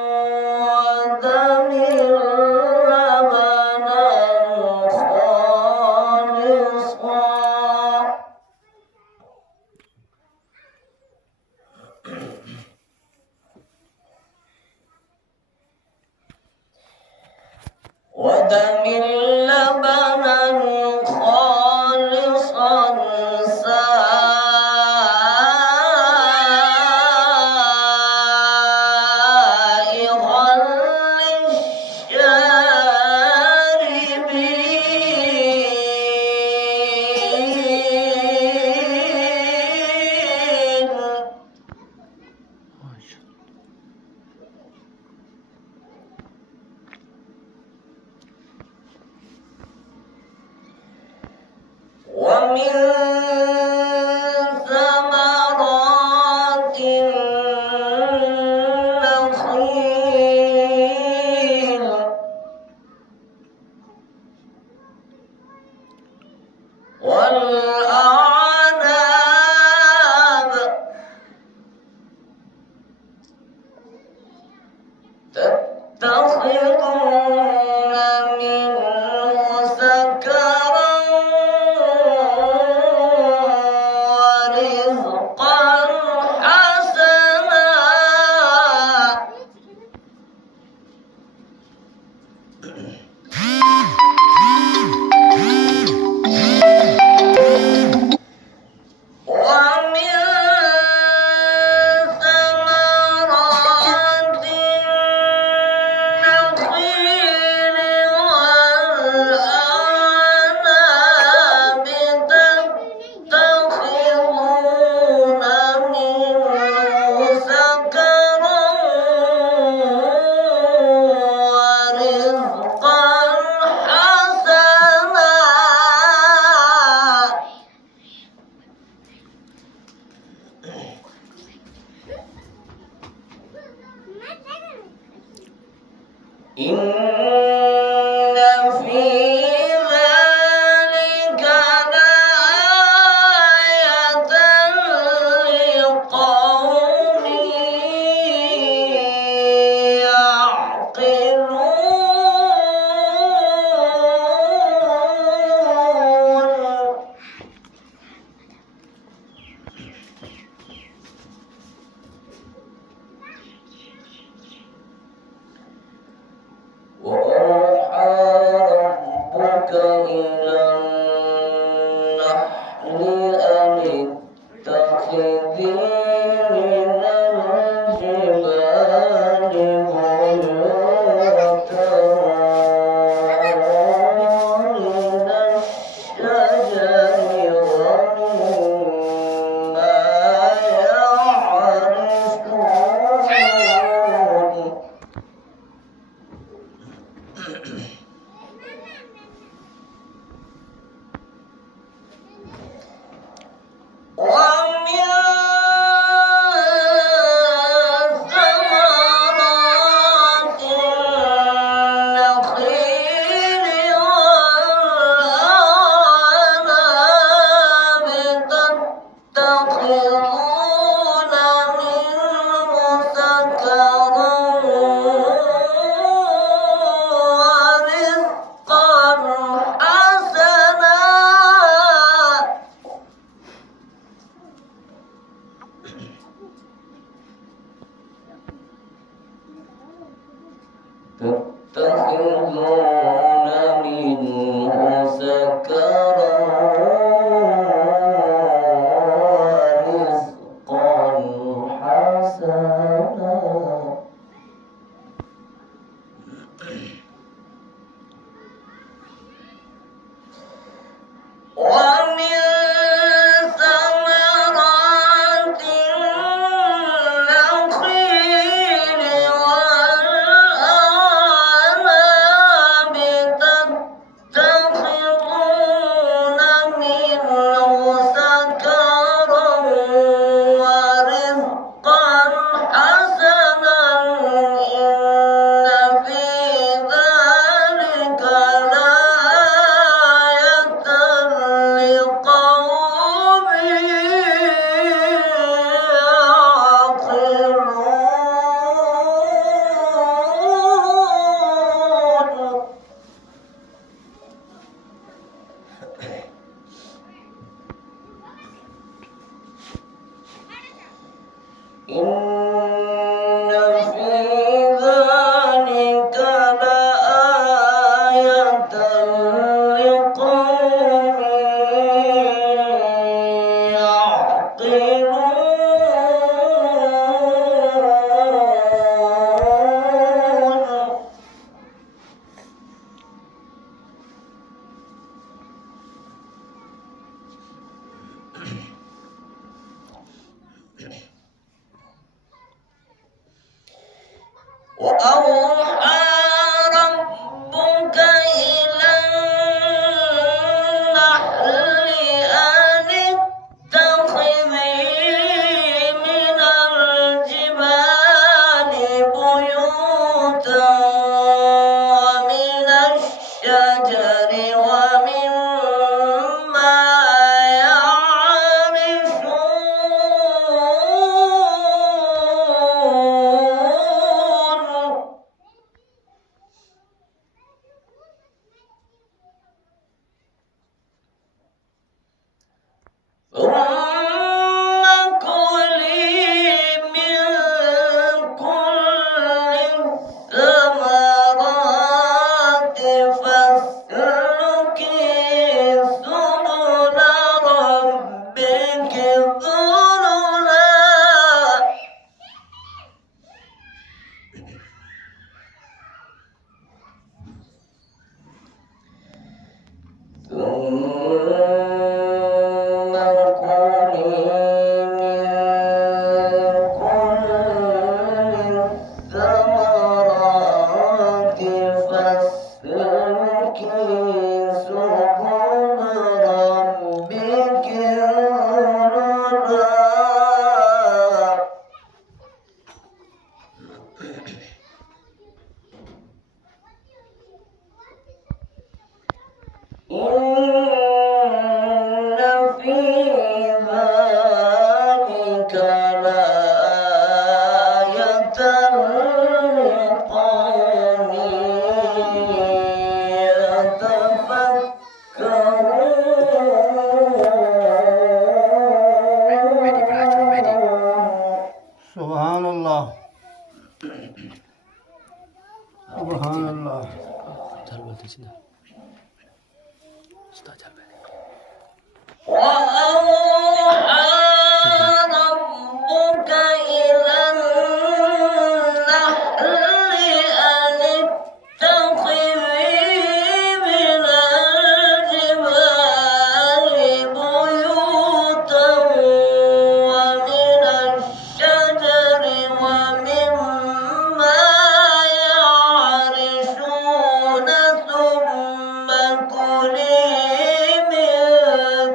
ودم لبنا خالصا ودم لبنا خالصا سائغا للشاربين ومن ثمرات النخيل والأعناب تتخذون منه سكرا ورزقا حسنا ومن ثمرات النخيل والأعناب تتخذون منه سكرا ورزقا حسنا إن في ذلك لآية لقوم يعقلون وأوحى ربك إلى النحل أن اتخذي من الجبال بيوتا ومن الشجر ومما يعرشون ومن ثمرات النخيل والأعناب تتخذون منه سكرا ورزقا حسنا تتخذون منه سكرا ورزقا حسنا ومن ثمرات النخيل والأعناب تتخذون وأوحى ربك إلى النحل أن اتخذي من الجبال بيوتا ومن الشجر ومما يعرشون ثم كلي من كل الثمرات فاسلكي سبل ربك ذللا ثم كلي من كل الثمرات فاسلكي سبل ربك ذللا إن في ذلك لآية لقوم يتفكرون سبحان الله سبحان الله وأوحى ربك إلى النحل أن اتخذي من الجبال بيوتا ومن الشجر ومما يعرشون ثم كلي من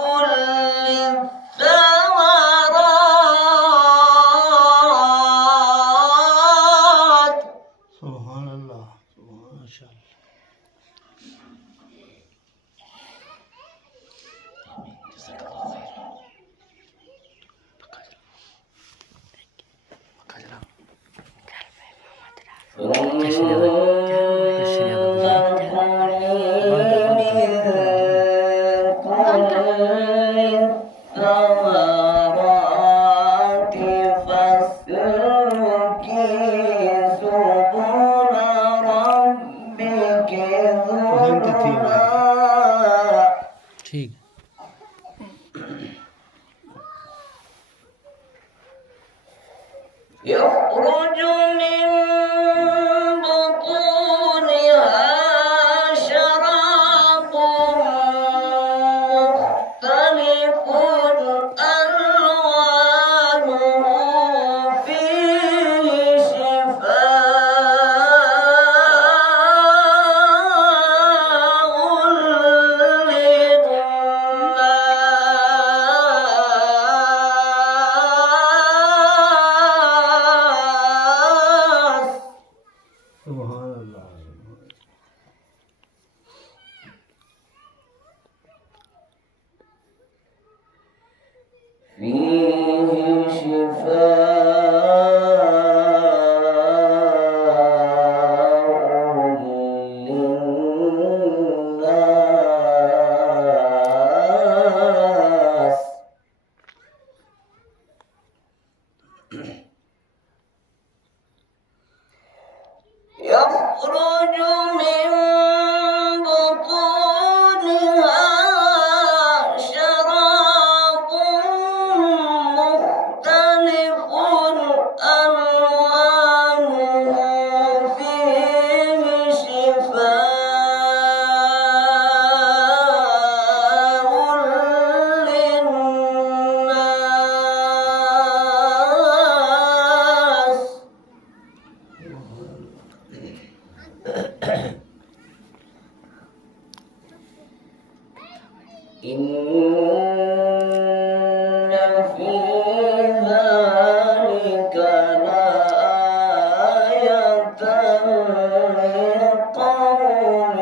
كل الثمرات سبحان الله ما شاء الله ठीक يخرج من بطونها شراب مختلف ألوانه فيه شفاء سبحان الله فيه شفاء للناس يخرج من بطونها شراب مختلف ألوانه فيه شفاء للناس إن في ذلك لآية لقوم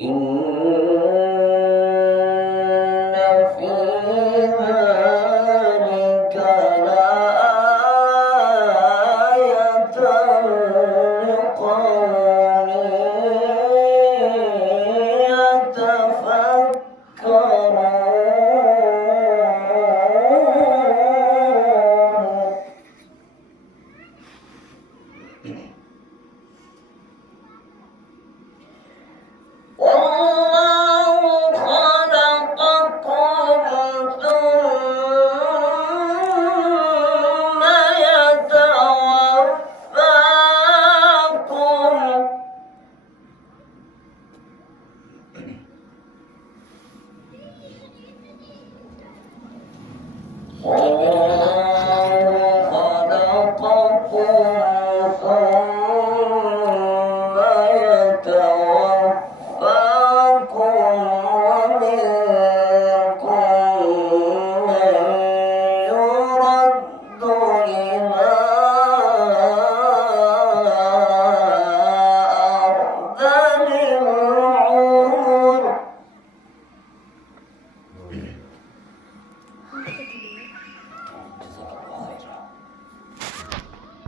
إن في ذلك لآية لقوم يتفكرون والله خلقكم ثم يتوفاكم